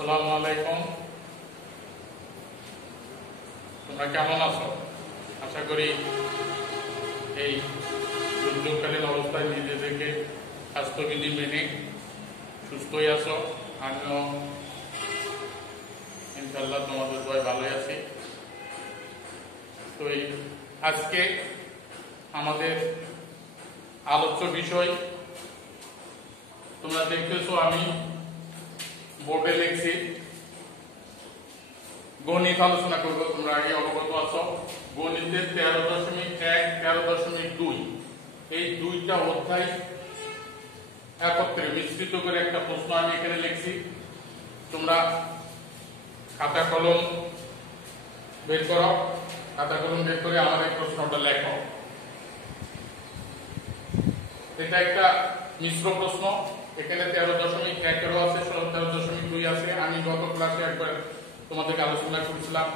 আসসালামু আলাইকুম। তোমরা কেমন আছো? আশা করি এই দুর্যোগকালীন অবস্থায় নিজেদেরকে স্বাস্থ্যবিধি মেনে সুস্থই আছো। আমিও ইনশাআল্লাহ তোমাদের দোয়ায় ভালোই আছি। তো আজকে আমাদের আলোচ্য বিষয় তোমরা দেখতেছো আমি বোর্ডে লিখছি গণিত আলোচনা করবো। তোমরা আগে অবগত আছো গণিতের 13.1 13.2 এই দুইটা অধ্যায় একত্রে মিশ্রিত করে একটা প্রশ্ন আমি এখানে লিখছি। তোমরা খাতা কলম বের করো, খাতা কলম বের করে আমার এই প্রশ্নটা লেখো। এটা একটা মিশ্র প্রশ্ন। এখানে 13.1 আছে, 13.2 আছে। আমি গত ক্লাসে একবার তোমাদেরকে আলোচনা করেছিলাম,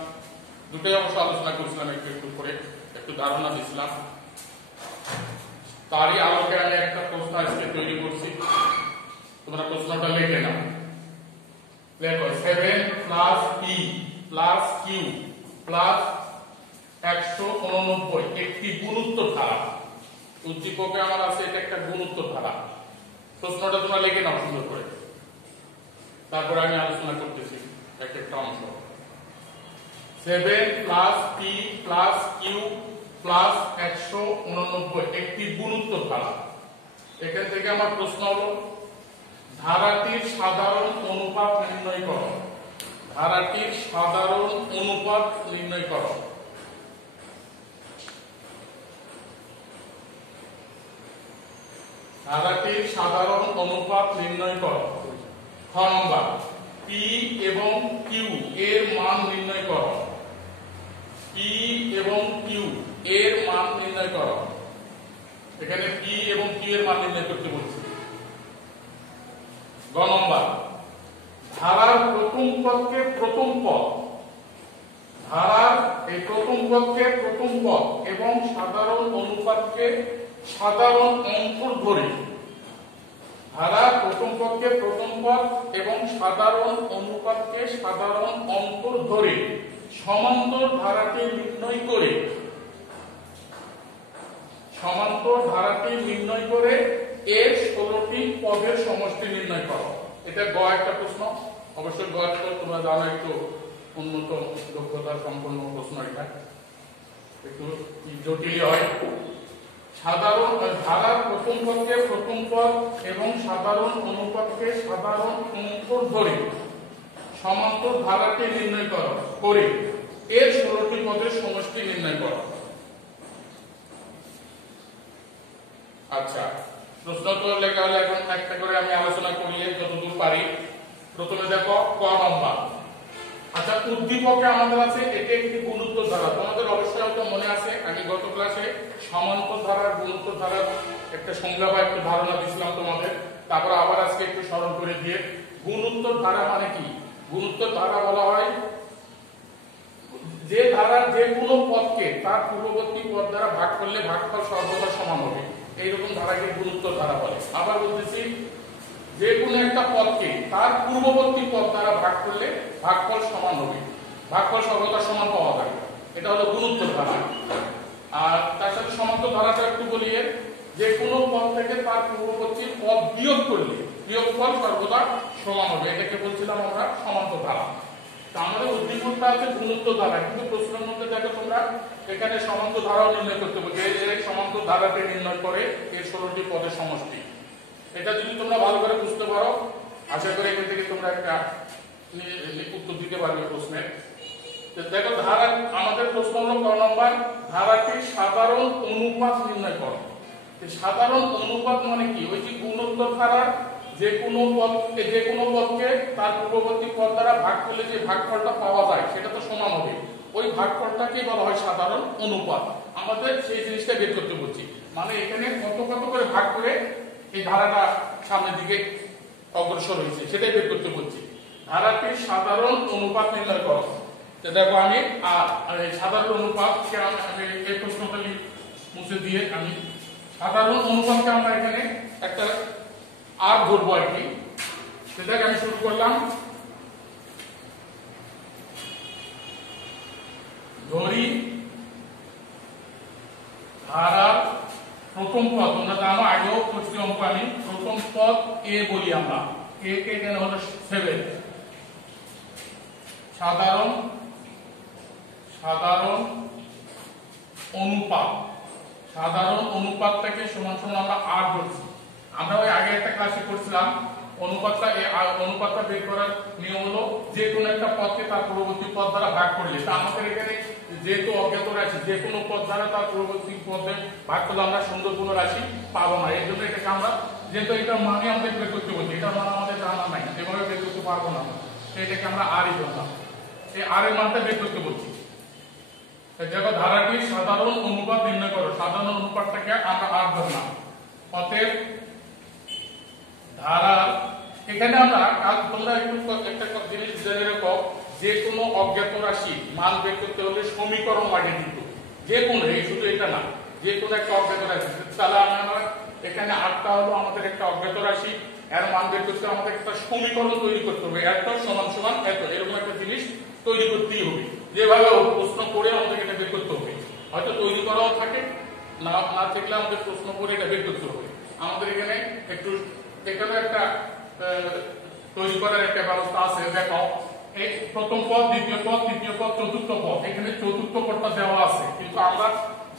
দুটোই অবশ্য আলোচনা করেছিলাম, একটু একটু করে একটু ধারণা দিয়েছিলাম। তারই আলোকে আমি একটা প্রশ্ন আজকে তৈরি করছি। তোমরা প্রশ্নটা লিখে নাও। দেখো 7 plus p plus q plus 189 একটি গুণোত্তর ধারা। উদ্দীপকে আমার আছে এটা একটা গুণোত্তর ধারা। প্রশ্নটা তোমরা লিখে নাও সুন্দর করে, তারপরে আমি আলোচনা করতেছি এক একটা অংশ। 7 plus p plus q plus 189 একটি গুণোত্তর ধারা। এখান থেকে আমার প্রশ্ন হলো ধারাটির সাধারণ অনুপাত নির্ণয় করো। ধারাটির সাধারণ অনুপাত নির্ণয় করো। ধারাটির সাধারণ অনুপাত নির্ণয় করো। খ নম্বর পি এবং কিউ এর মান নির্ণয় করো। পি এবং কিউ এর মান নির্ণয় করো। এখানে পি এবং কিউ এর মান নির্ণয় করতে বলছি। গ নম্বর ধারার প্রথম পদকে প্রথম পদ, ধারার এই প্রথম পদকে প্রথম পদ এবং সাধারণ অনুপাতকে সাধারণ অন্তর ধরে, ধারার প্রথম পদকে প্রথম পদ এবং সাধারণ অনুপাতকে সাধারণ অন্তর ধরে সমান্তর ধারাটি নির্ণয় করে, সমান্তর ধারাটি নির্ণয় করে এর 16টি পদের সমষ্টি নির্ণয় করো। এটা গ একটা প্রশ্ন। অবশ্যই গ তোমরা জানো একটু উন্নত দক্ষতা সম্পন্ন প্রশ্ন। এটা একটু জটিল হয়। সাধারণ ধারার প্রথম পদকে প্রথম পদ এবং সাধারণ অনুপাতকে সাধারণ অন্তর ধরে সমান্তর ধারাটি নির্ণয় করো করে এর 16টি পদের সমষ্টি নির্ণয় করো। আচ্ছা, প্রশ্ন তো লেখা হলে এখন একটা করে আমি আলোচনা করি যতদূর পারি। প্রথমে দেখো ক নম্বর। আচ্ছা, উদ্দীপকে আমাদের আছে এটা একটি গুণোত্তর ধারা। তোমাদের অবশ্যই হয়তো মনে আছে আমি গত ক্লাসে সমান্তর ধারার গুণোত্তর ধারার একটা সংজ্ঞা বা একটু ধারণা দিয়েছিলাম তোমাদের। তারপর আবার আজকে একটু স্মরণ করে দিয়ে গুণোত্তর ধারা মানে কি? গুণোত্তর ধারা বলা হয় যে ধারার যে কোনো পদকে তার পূর্ববর্তী পদ দ্বারা ভাগ করলে ভাগফল সর্বদা সমান হবে, এইরকম ধারাকে গুণোত্তর ধারা বলে। আবার বলতেছি যে কোনো একটা পদকে তার পূর্ববর্তী পদ দ্বারা ভাগ করলে ভাগফল সমান হবে, ভাগফল সর্বদা সমান পাওয়া যাবে, এটা হলো গুণোত্তর ধারা। আর তার সাথে সমান্তর ধারাটা একটু বলি, যে কোনো পদ থেকে তার পূর্ববর্তী পদ বিয়োগ করলে বিয়োগফল সর্বদা সমান হবে, এটাকে বলছিলাম আমরা সমান্তর ধারা। তো আমাদের উদ্দীপকটা আছে গুণোত্তর ধারা, কিন্তু প্রশ্নের মধ্যে দেখো তোমরা এখানে সমান্তর ধারাও নির্ণয় করতে বলছে। এই সমান্তর ধারাকে নির্ণয় করে এর 16টি পদের সমষ্টি। এটা যদি তোমরা ভালো করে বুঝতে পারো আশা করি এখান থেকে তোমরা একটা উত্তর দিতে পারবে প্রশ্নের। দেখো ধারা আমাদের প্রশ্ন হলো ক নম্বর ধারাটির সাধারণ অনুপাত নির্ণয় করো। সাধারণ অনুপাত মানে কি? ওই যে গুণোত্তর ধারার যে কোনো পদকে তার পূর্ববর্তী পদ দ্বারা ভাগ করলে যে ভাগফলটা পাওয়া যায় সেটা তো সমান হবে, ওই ভাগফলটাকেই বলা হয় সাধারণ অনুপাত। আমাদের সেই জিনিসটা বের করতে বলছি, মানে এখানে কত কত করে ভাগ করে এই ধারাটা সামনের দিকে অগ্রসর হয়েছে সেটাই বের করতে বলছি। ধারাটির সাধারণ অনুপাত নির্ণয় করো। দেখো আমি আর সাধারণ অনুপাতকে আমি এই প্রশ্নটা মুছে দিয়ে আমি সাধারণ অনুপাতকে আমরা এখানে একটা আর ধরবো আর কি। সেটাকে আমি শুরু করলাম ধরি ধারার প্রথম পদ, তোমরা জানো আগেও করছি অঙ্ক আমি, প্রথম পদ এ বলি আমরা, এ কে এখানে হলো 7, সাধারণ অনুপাত, সাধারণ অনুপাতটাকে সমান সমান আমরা আর ধরছি। আমরা ওই আগে একটা ক্লাসে করছিলাম অনুপাতটা বের করার নিয়ম হলো যে কোনো একটা পদকে তার পরবর্তী পদ দ্বারা ভাগ করলে, তা আমাদের এখানে যেহেতু অজ্ঞাত রাশি যে কোনো পদ দ্বারা তার পরবর্তী পদে ভাগ করলে আমরা সুন্দর কোনো রাশি পাবো না। এর জন্য এটাকে আমরা, যেহেতু এটা মানে আমাদের বের করতে বলছি, এটা মানে আমাদের জানা নাই, এভাবে বের করতে পারবো না, এটাকে আমরা আর ই ধরলাম, এই আর এর মানটা বের করতে বলছি। দেখো ধারাটির সাধারণ অনুপাত নির্ণয় করো, সাধারণ অনুপাতটাকে আমরা আর ধরলাম। অতএব ধারা, এখানে আমরা তোমরা একটু একটা জিনিস জেনে রাখো, যে কোনো অজ্ঞাত রাশি মান বের করতে হলে সমীকরণ লাগে, কিন্তু যে কোনো, এই শুধু এটা না, যে কোনো একটা অজ্ঞাত রাশি, তাহলে আমরা এখানে আটটা হলো আমাদের একটা অজ্ঞাত রাশি, এর মান বের করতে আমাদের একটা সমীকরণ তৈরি করতে হবে, এত সমান সমান এত, এরকম একটা জিনিস তৈরি করতেই হবে। যেভাবে প্রশ্ন করে আমাদের এটা বের করতে হবে, হয়তো তৈরি করাও থাকে, না থাকলে আমাদের প্রশ্ন করে এটা বের করতে হবে। আমাদের এখানে একটু এখানে একটা তৈরি করার একটা ব্যবস্থা আছে। দেখো এই প্রথম পদ, দ্বিতীয় পদ, তৃতীয় পদ, চতুর্থ পদ, এখানে চতুর্থ পদটা দেওয়া আছে, কিন্তু আমরা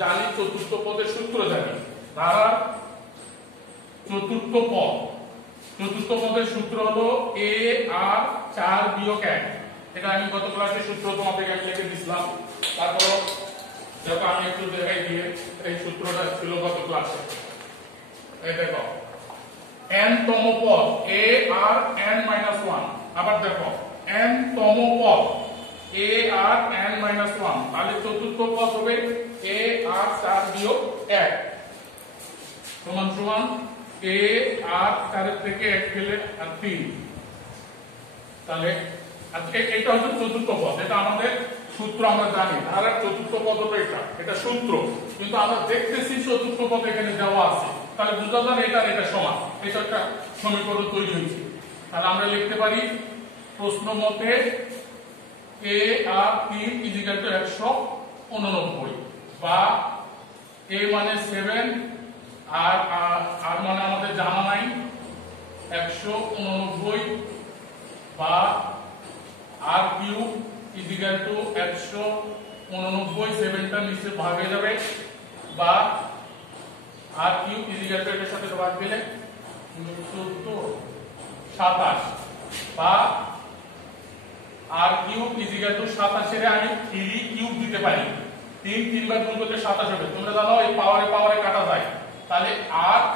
জানি চতুর্থ পদের সূত্র জানি, ধারার চতুর্থ পদের সূত্র হলো a আর 4 বিয়োগ 1। এটা আমি গত ক্লাসে সূত্র তোমাদের আমি লিখে দিয়েছিলাম, তারপর দেখো আমি একটু দেখাই দিয়ে, এই সূত্রটা ছিল গত ক্লাসে। এই দেখো n তম পদ a আর n - 1, আবার দেখো n তম পদ a আর n - 1, তাহলে চতুর্থ পদ হবে a আর 4 বিয়োগ 1 সমান সমান a আর 4 থেকে 1 গেলে আর 3। তাহলে আজকে এটা হচ্ছে চতুর্থ পদ, এটা আমাদের সূত্র, আমরা জানি ধারার চতুর্থ পদ হলো এটা সূত্র, কিন্তু আমরা দেখতেছি চতুর্থ পদ এখানে দেওয়া আছে, তাহলে বুঝা যায় এটা সমান, এটা একটা সমীকরণ তৈরি হয়েছে। তাহলে আমরা লিখতে পারি প্রশ্ন মতে a আর 3 = 189, বা a মানে 7 আর আর মানে আমাদের জানা নাই 189, বা r কিউব = 189, 7টা নিচে ভাগ হয়ে যাবে, বা r কিউব এটার সাথে ভাগ দিলে 14 27, বা r কিউব = 27 এর আমি 3 কিউব দিতে পারি, 3 বার গুণ করলে 27 হবে। তোমরা জানো এই পাওয়ারে কাটা যায়, তাহলে r =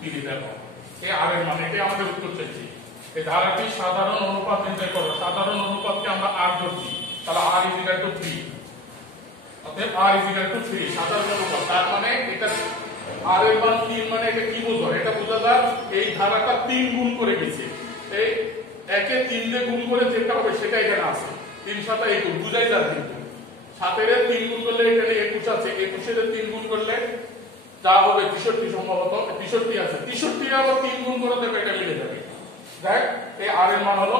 3 দেখো এই r এর মান, এটাই আমাদের উত্তর চাইছি। এই ধারাটি সাধারণ অনুপাত নির্ণয় করো, সাধারণ অনুপাতকে আমরা r ধরছি, তাহলে r = 3, অতএব r = 3 সাধারণ অনুপাত। তার মানে এটা r এর মান 3, মানে এটা কি বোঝো, এটা বোঝা যায় এই ধারাটা 3 গুণ করে গেছে, এই একে 3 দিয়ে গুণ করে যেটা হবে সেটা এখানে আছে, 3 × 7 = 21, বুঝাই যায়। কিন্তু 7 এর 3 গুণ করলে এখানে 21 আছে, 21 এর 3 গুণ করলে যা হবে 63, সম্ভবত 63 আছে, 63 এর আবার 3 গুণ করে দেবে, এটা মিলে যাবে। দেখ এই r এর মান হলো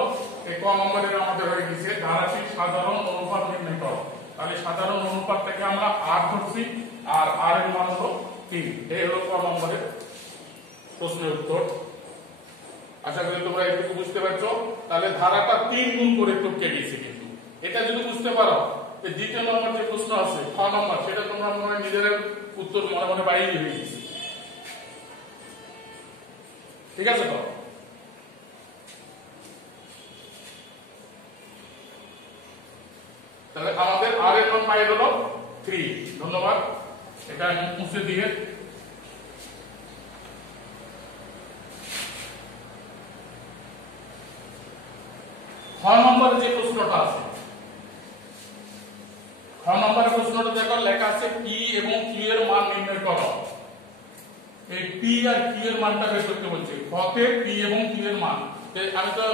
এই ক নম্বরের আমাদের হয়ে গেছে ধারাটির সাধারণ অনুপাত নির্ণয় করো। তাহলে সাধারণ অনুপাতটাকে আমরা r ধরছি, আর r এর মান হলো 3। এই হলো ক নম্বরের প্রশ্নের উত্তর। আশা করি তোমরা একটু বুঝতে পারছো। তাহলে ধারাটা 3 গুণ করে টপকে গেছে, কিন্তু এটা যদি বুঝতে পারো, এই দ্বিতীয় নম্বর যে প্রশ্ন আছে খ নম্বর, সেটা তোমরা মনে হয় নিজেদের উত্তর মনে বাইরে হয়ে গেছে। ঠিক আছে তো? তাহলে আমাদের r এর মান পাই হলো 3। ধন্যবাদ, এটা মুছে দিয়ে খ নম্বরে যে প্রশ্নটা আছে, খ নম্বরের প্রশ্নটা দেখো লেখা আছে p এবং q এর মান নির্ণয় করো। এই p আর q এর মানটা বের করতে বলছে, খতে p এবং q এর মান। আমি তো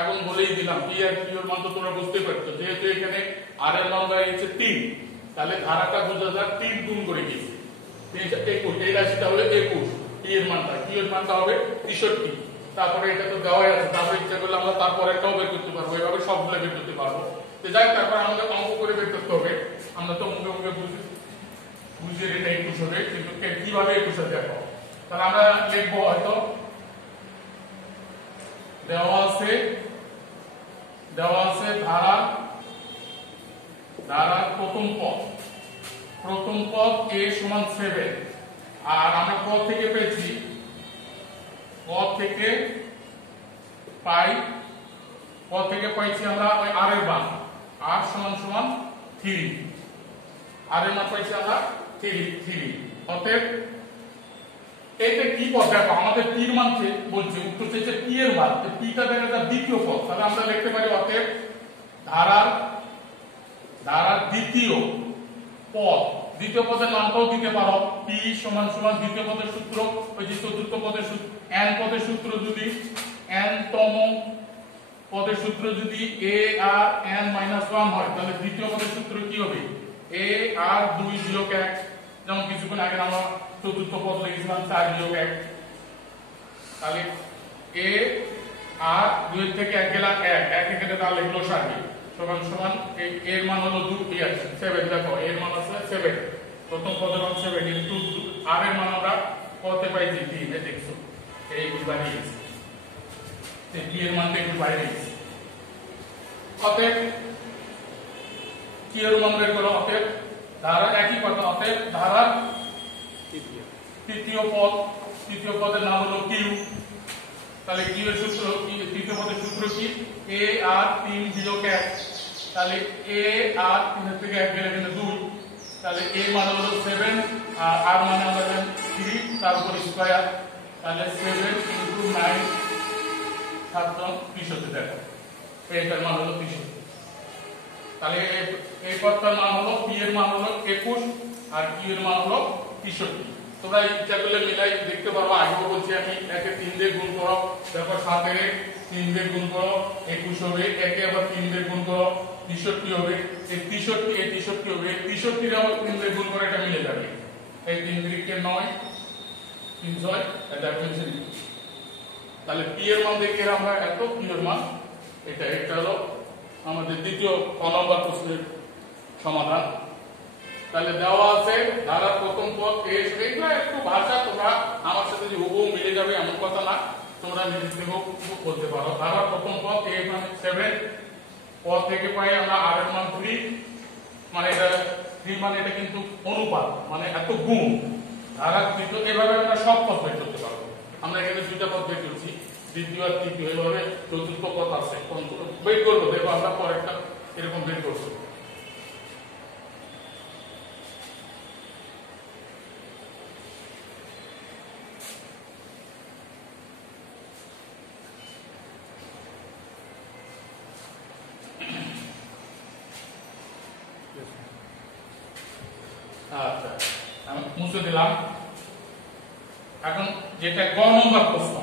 এখন বলেই দিলাম p আর q এর মান তো তোমরা বুঝতে পারছো, যেহেতু এখানে r এর মান হয়ে গেছে 3, তাহলে ধারাটা বোঝা যায় 3 গুণ করে গেছে, 21, এই রাশিটা হবে 21, p এর মানটা, q এর মানটা হবে 63। তারপরে এটা তো দেওয়াই আছে, তারপরে ইচ্ছা করলে আমরা তারপরেরটাও বের করতে পারবো, এইভাবে সবগুলো বের করতে পারবো। তো যাই, তারপর আমাদের অঙ্ক করে বের করতে হবে। আমরা তো মুখে মুখে বুঝে এটা 21 হবে, কিন্তু কিভাবে 21 হবে দেখো। তাহলে আমরা লিখবো হয়তো দেওয়া আছে ধারার প্রথম পদ a সমান 7, আর আমরা পদ থেকে পেয়েছি পাইছি আমরা ওই r এর মান, r সমান 3, r এর মান পাইছি আমরা 3। অতএব এতে কি পদ দেখো, আমাদের p এর মান বলছে, উত্তর চেয়েছে p এর মান, তো p টা দেখা যায় দ্বিতীয় পদ। তাহলে আমরা লিখতে পারি অতএব ধারার দ্বিতীয় পদের নামটাও দিতে পারো, p সমান দ্বিতীয় পদের সূত্র, ওই যে চতুর্থ পদের সূত্র, n পদের সূত্র যদি n তম পদের সূত্র যদি a r n - 1 হয়, তাহলে দ্বিতীয় পদের সূত্র কি হবে a r 2 - 1, যেমন কিছুক্ষণ আগে আমরা চতুর্থ পদ লিখেছিলাম 4 - 1। তাহলে a r 2 থেকে 1 গেল 1 এখানে তাহলে লিখলো সারি সমান এই এর মান হলো 2 আছে 7, দেখো এর মান আছে 7, প্রথম পদের মান 7 ইনটু r এর মান আমরা কত পাইছি 3, দেখছো এই বাইরে গেছে, এই p এর মানটা একটু বাইরে গেছে। অতএব কি এর মান বের করো, অতএব ধারা একই কথা, অতএব ধারা তৃতীয় পদের নাম হলো q। তাহলে q এর সূত্র কি, তৃতীয় পদের সূত্র কি a r 3 - 1, তাহলে a r 3 থেকে 1 গেলে কিন্তু 2, তাহলে a মান হলো 7 আর r মানে আমরা জানি 3, তার উপর স্কয়ার, তাহলে 7 * 9 7 30 দেখো এইটার মান হলো 30। তাহলে এই পদটার মান হলো p এর মান হলো 21 আর q এর মান হলো 63। তোমরা ইচ্ছা করলে মিলাই দেখতে পারো, আগেও বলছি আমি, একে 3 দিয়ে গুণ করো, দেখো 7 এর 3 দিয়ে গুণ করো 21 হবে, একে আবার 3 দিয়ে গুণ করো 63 হবে, এই 63 হবে, 63 এর আবার 3 দিয়ে গুণ করে এটা মিলে যাবে, এই 3 3 9 3 6 এটা মিলছে। তাহলে p এর মান দেখে আমরা এত p এর মান এটা হলো আমাদের দ্বিতীয় ক নম্বর প্রশ্নের সমাধান। তাহলে দেওয়া আছে ধারার প্রথম পদ a, এইগুলো একটু ভাষা তোমরা আমার সাথে যে হুবহু মিলে যাবে এমন কথা না, তোমরা নিজে থেকেও বলতে পারো। ধারার প্রথম পদ a মানে 7, পদ থেকে পাই আমরা r এর মান 3, মানে এটা 3 মানে এটা কিন্তু অনুপাত, মানে এত গুণ। ধারার দ্বিতীয়, এভাবে আমরা সব পদ বের করতে পারবো। আমরা এখানে দুইটা পদ বের করছি, দ্বিতীয় আর তৃতীয়, এভাবে চতুর্থ পদ আছে বের করবো, দেখো আমরা পরেরটা এরকম বের করবো। আচ্ছা আমি মুছে দিলাম। এখন যেটা গ নম্বর প্রশ্ন,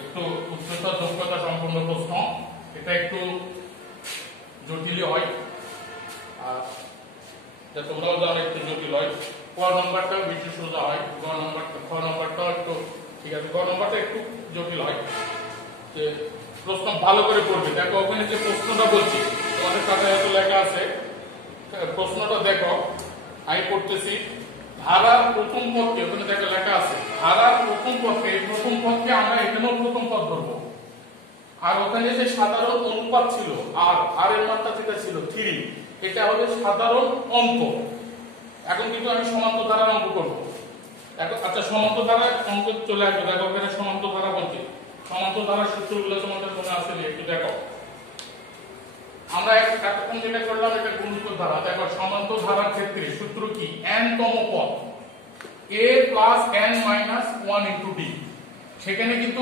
একটু উচ্চতর দক্ষতা সম্পন্ন প্রশ্ন, এটা একটু জটিল হয়, আর তোমরাও জানো একটু জটিল হয়। ক নম্বরটা বেশি সোজা হয়, খ নম্বরটা একটু ঠিক আছে, গ নম্বরটা একটু জটিল হয়। যে প্রশ্ন ভালো করে পড়বে, দেখো ওখানে যে প্রশ্নটা বলছি তোমাদের খাতায় এত লেখা আছে, প্রশ্নটা দেখো আমি পড়তেছি। ধারার প্রথম পদকে, ওখানে দেখো লেখা আছে ধারার প্রথম পদকে আমরা এখানেও প্রথম পদ ধরবো, আর ওখানে যে সাধারণ অনুপাত ছিল আর এর মাত্রা যেটা ছিল 3, এটা হবে সাধারণ অঙ্ক। এখন কিন্তু আমি সমান্তর ধারার অঙ্ক করবো। আচ্ছা সমান্তর ধারার অঙ্ক চলে আসবে, দেখো ওখানে সমান্তর ধারা বলছে, সমান্তর ধারার সূত্রগুলো তোমাদের মনে আছে একটু দেখো। আমরা এতক্ষণ যেটা করলাম এটা গুণিতক ধারা, দেখো সমান্তর ধারার ক্ষেত্রে সূত্র কি n তম পদ a plus n minus 1 into d, সেখানে কিন্তু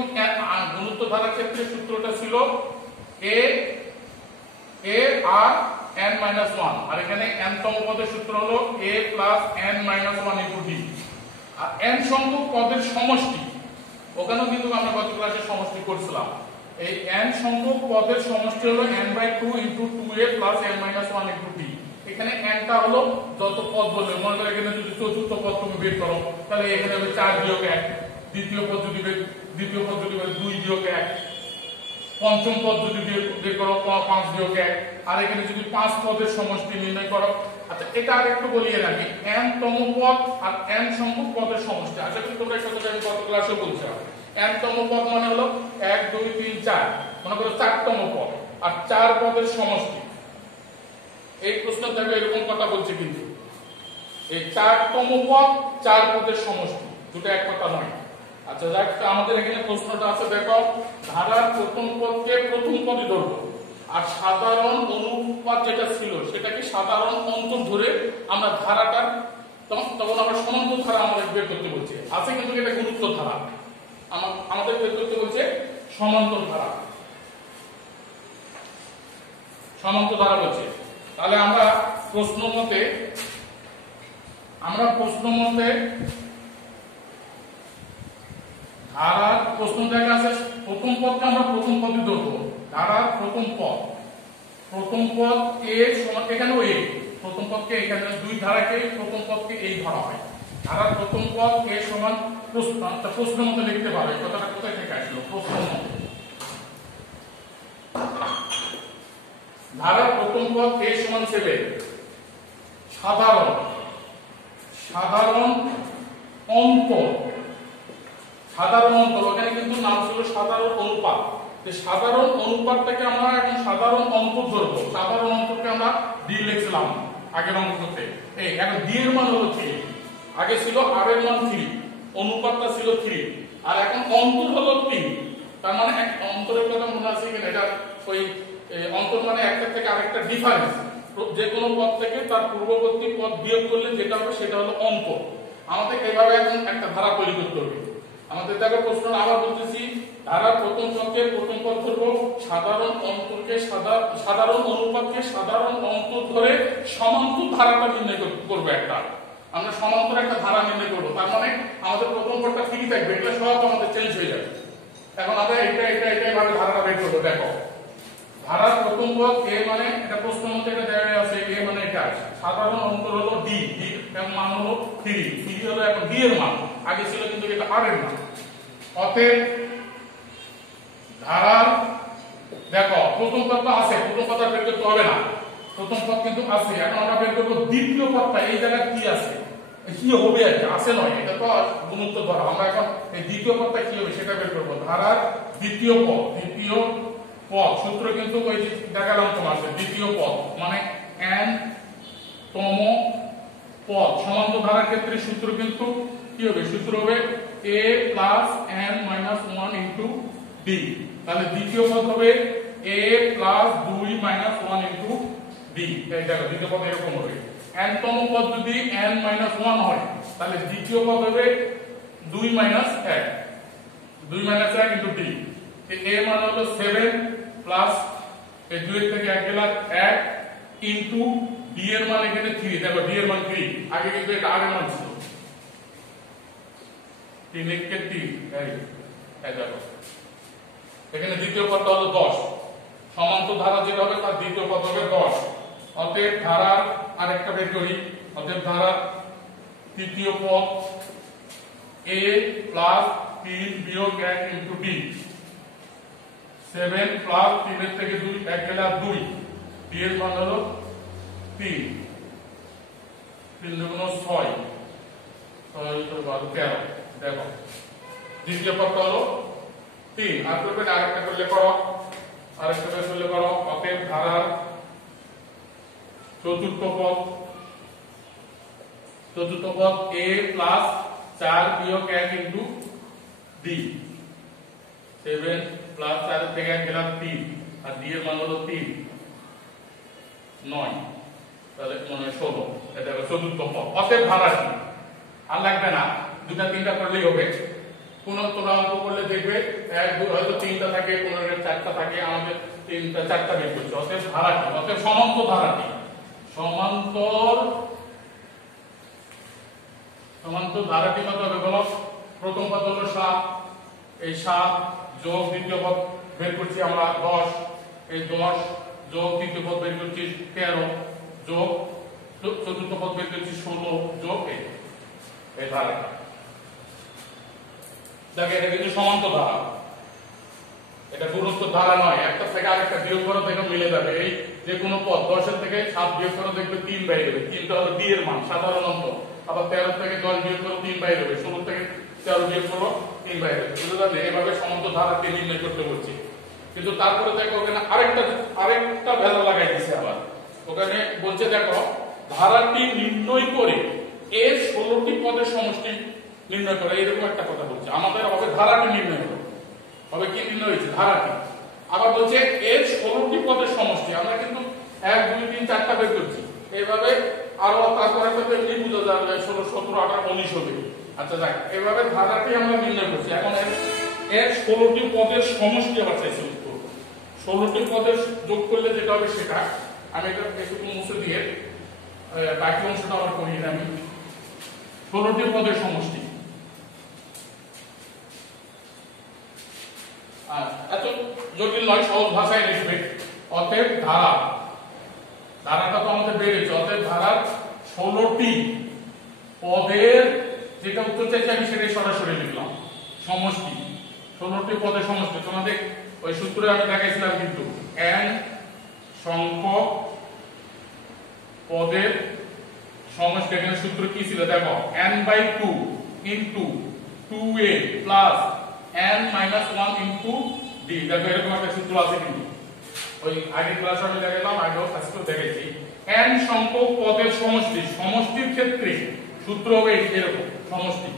গুণিতক ধারার ক্ষেত্রে সূত্রটা ছিল a r n minus 1, আর এখানে n তম পদের সূত্র হলো a plus n minus 1 into d। R n সংখ্যক পদের সমষ্টি, ওখানেও কিন্তু আমরা গত ক্লাসে সমষ্টি করছিলাম, এই n সংখ্যক পদের সমষ্টি হলো n/2 into 2a plus n minus 1 into d। এখানে n টা হলো যত পদ বলবে, মনে করো এখানে যদি চতুর্থ পদ তুমি বের করো তাহলে এখানে হবে 4 - 1, দ্বিতীয় পদ যদি বের 2 - 1, পঞ্চম পদ যদি বের করো 5 - 1, আর এখানে যদি 5 পদের সমষ্টি নির্ণয় করো আচ্ছা এটা আরেকটু বলিয়ে রাখি, n তম পদ আর n সংখ্যক পদের সমষ্টি। আশা করি তোমরা এটা আমি গত ক্লাসে বলছিলাম। n তম পদ মানে হলো 1 2 3 4, মনে করো 4 তম পদ আর 4 পদের সমষ্টি। এই প্রশ্ন থেকে এরকম কথা বলছে, কিন্তু এই 4 তম পদ 4 পদের সমষ্টি, দুটো এক কথা নয়। আচ্ছা দেখ, আমাদের এখানে প্রশ্নটা আছে, দেখো ধারার প্রথম পদকে প্রথম পদে ধরবো, আর সাধারণ অনুপাত যেটা ছিল সেটাকে সাধারণ অন্তর ধরে আমরা ধারাটার তখন আমরা সমান্তর ধারা আমাদের বের করতে বলছে। আছে কিন্তু এটা গুরুত্ব ধারা, আমাদের বের করতে বলছে সমান্তর ধারা, সমান্তর ধারা বলছে। তাহলে আমরা প্রশ্ন মতে ধারার প্রশ্ন দেখা আছে, প্রথম পদকে আমরা প্রথম পদে ধরবো। ধারার প্রথম পদ a সমান, এখানে a প্রথম পদকে, এখানে দুই ধারাকে প্রথম পদকে এই ধরা হয়। ধারার প্রথম পদ a সমান প্রশ্ন মতো লিখতে পারো। এই কথাটা কোথায় থেকে আসলো? প্রশ্ন মতো। ধারার প্রথম পদ a সমান 7। সাধারণ অন্তর, ওখানে কিন্তু নাম ছিল সাধারণ অনুপাত। সাধারণ অনুপাতটাকে আমরা এখন সাধারণ অন্তর ধরবো। সাধারণ অন্তরকে আমরা d লিখছিলাম আগের অঙ্কতে। এই এখন d এর মান হলো 3, আগে ছিল r এর মান 3, অনুপাতটা ছিল 3, আর এখন অন্তর হলো 3। তার মানে এক অন্তরের কথা মনে আছে কিনা? এটা ওই অন্তর মানে একটা থেকে আরেকটা ডিফারেন্স, যে কোনো পদ থেকে তার পূর্ববর্তী পদ বিয়োগ করলে যেটা হবে সেটা হলো অন্তর। আমাদের এইভাবে এখন একটা ধারা তৈরি করতে হবে। আমাদের দেখো প্রশ্ন আবার বলতেছি, ধারার প্রথম পদকে প্রথম পদ ধরবো, সাধারণ অন্তরকে সাধারণ অনুপাতকে সাধারণ অন্তর ধরে সমান্তর ধারাটা নির্ণয় করবো। একটা আমরা সমান্তর একটা ধারা নির্ণয় করবো। তার মানে আমাদের প্রথম পদটা ঠিকই থাকবে, এটা সব আমাদের চেঞ্জ হয়ে যাবে। এখন আমরা এটা ভাবে ধারাটা বের করবো। দেখো ধারার প্রথম পদ a মানে, এটা প্রশ্ন মধ্যে এটা দেওয়া আছে, a মানে এটা সাধারণ অন্তর হলো d, এর মান হলো 3 হলো এখন d এর মান, আগে ছিল কিন্তু এটা r এর মান। অতএব ধারার, দেখো প্রথম পদটা আছে, প্রথম পদটা বের করতে হবে না, প্রথম পদ কিন্তু আছে। এখন আমরা বের করব দ্বিতীয় পদটা, এই জায়গায় কি আছে, কি হবে আর কি আছে নয়, এটা তো গুণিত ধরা। আমরা এখন এই দ্বিতীয় পদটা কি হবে সেটা বের করব। ধারার দ্বিতীয় পদ সূত্র কিন্তু ওই যে দেখালাম তোমার, দ্বিতীয় পদ মানে n তম পদ। সমান্তর ধারার ক্ষেত্রে সূত্র কিন্তু কি হবে? সূত্র হবে a plus n minus 1 into d। তাহলে দ্বিতীয় পদ হবে a plus 2 minus 1 into d। এই দেখো দ্বিতীয় পদ এরকম হবে। n তম পদ যদি n minus 1 হয় তাহলে দ্বিতীয় পদ হবে 2 minus 1 into d। a মান হলো 7 প্লাস এই 2 এর থেকে 1 গেল 1 ইনটু d এর মান এখানে 3। দেখো d এর মান 3, আগে কিন্তু এটা r এর মান ছিল। 3 কে 3, এই দেখো এখানে দ্বিতীয় পদটা হলো 10। সমান্তর ধারা যেটা হবে তার দ্বিতীয় পদ হবে 10। অতএব ধারার আরেকটা বের করি। অতএব ধারার তৃতীয় পদ a প্লাস 3 বিয়োগ 1 ইনটু d। 7 প্লাস 3 এর থেকে 2 1 গেল 2, d এর মান হলো 3। 3 দুগুণ 6, 6 13। দেখো দ্বিতীয় পদটা হলো 3। আর করবে আরেকটা করলে করো, আরেকটা বের করলে করো। অতএব ধারার চতুর্থ পদ a প্লাস 4 বিয়োগ 1 ইনটু d। 7 প্লাস 4 এর থেকে 1 গেল 3, আর d এর মান হলো 3 9, তাহলে মানে 16। এটা হলো চতুর্থ পদ। অতএব ধারা কি আর লাগবে না, দুটা তিনটা করলেই হবে। কোন তোমরা অঙ্ক করলে দেখবে 1 2 হয়তো 3টা থাকে, কোন 4টা থাকে, আমাদের 3টা 4টা বের করছে। অতএব ধারা কি? অতএব সমান্তর ধারা কি? সমান্তর ধারাটি কত হবে বলো? প্রথম পদ হলো 7, এই 7 যোগ দ্বিতীয় পদ বের করছি আমরা 10, এই 10 যোগ তৃতীয় পদ বের করছি 13, যোগ চতুর্থ পদ বের করছি 16, যোগ এই ধারাটা। দেখো এটা কিন্তু সমান্তর ধারা। এটা গুণোত্তর ধারা নয়, একটা থেকে আরেকটা বিয়োগ করো দেখো মিলে যাবে। এই যে কোনো পদ 10 এর থেকে 7 বিয়োগ করো দেখবে 3 বাইরে যাবে, 3টা হলো d এর মান সাধারণত। আবার 13 থেকে 10 বিয়োগ করো 3 বাইরে যাবে, 16 থেকে 13 বিয়োগ করো 3 বাইরে যাবে। বুঝতে পারলে? এভাবে সমান্তর ধারাকে নির্ণয় করতে বলছি। কিন্তু তারপরে দেখো ওখানে আরেকটা ভ্যালু লাগাই দিয়েছে আবার। ওখানে বলছে দেখো ধারাটি নির্ণয় করে এর 16টি পদের সমষ্টি নির্ণয় করে, এরকম একটা কথা বলছে। আমাদের হবে ধারাটি নির্ণয় করো, হবে কি নির্ণয় হয়েছে ধারাটি। আবার বলছে এর 16টি পদের সমষ্টি। আমরা কিন্তু 1 2 3 4টা বের করছি, এইভাবে আরো তারপর একটা এমনি বুঝা যাবে 16 17 18 19 হবে। আচ্ছা যাক, এইভাবে ধারাটি আমরা নির্ণয় করছি। এখন এর 16টি পদের সমষ্টি আবার চাইছি উত্তর। 16টি পদের যোগ করলে যেটা হবে সেটা আমি এটা একটু মুছে দিয়ে বাকি অংশটা আবার করি। আমি 16টি পদের সমষ্টি এত জটিল নয়, সহজ ভাষায় লিখবে। অতএব ধারাটা তো আমাদের বেড়েছে, অতএব ধারার 16টি পদের যেটা উত্তর চাইছে আমি সেটাই সরাসরি লিখলাম সমষ্টি। 16টি পদের সমষ্টি তোমাদের ওই সূত্রে আমি দেখাইছিলাম, কিন্তু n সংখ্যক পদের সমষ্টি। এখানে সূত্র কি ছিল দেখো, n/2 into 2a plus n - 1 into d। দেখো এরকম একটা সূত্র আছে, কিন্তু ওই আগের ক্লাসে আমি দেখালাম, আগেও আজকেও দেখাইছি। n সংখ্যক পদের সমষ্টি, সমষ্টির ক্ষেত্রে সূত্র হবে এরকম সমষ্টি,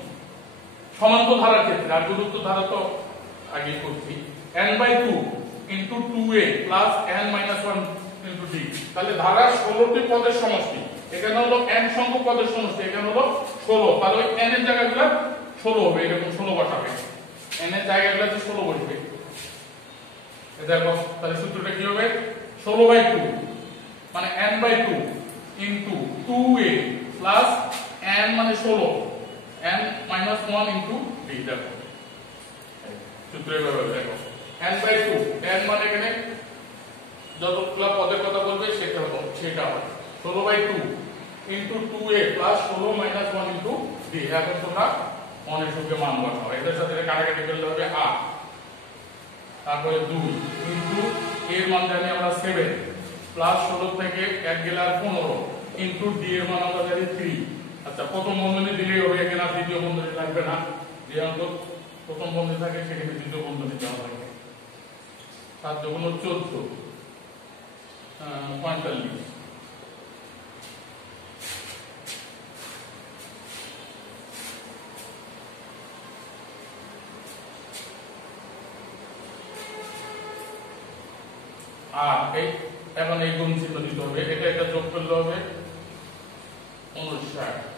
সমান্তর ধারার ক্ষেত্রে। আর গুরুত্ব ধারা তো আগে করছি, n/2 into 2a plus n - 1 into d। তাহলে ধারা 16টি পদের সমষ্টি। এখানে হলো n সংখ্যক পদের সমষ্টি, এখানে হলো 16। তাহলে ওই n এর জায়গাগুলো 16 হবে, এরকম 16 বসাবে। n এর জায়গাগুলোতে 16 বসবে। দেখো তাহলে সূত্রটা কি হবে, 16/2 মানে n/2 into 2a plus n মানে 16 n - 1 ইনটু d। দেখো সূত্র এভাবে দেখো n/2, n মানে এখানে যতগুলো পদের কথা বলবে সেটা হবে 16/2 into 2a plus 16 - 1 into d। এখন তোমরা অনেক সূত্রে মান বসাও, এটার সাথে কাটাকাটি করলে হবে 8, তারপরে 2 ইনটু এর মান জানি আমরা 7 প্লাস 16 থেকে 1 গেলে আর 15 ইনটু d এর মান আমরা জানি 3। আচ্ছা প্রথম বন্ধনী দিলেই হবে, এখানে আর দ্বিতীয় বন্ধনী লাগবে না। যে অঙ্ক প্রথম বন্ধনী থাকে সেখানে দ্বিতীয় বন্ধনী দেওয়া লাগবে। 7 × 14 45। আর এখন এই গুণ চিহ্ন দিতে হবে, এটা যোগ করলে হবে 59।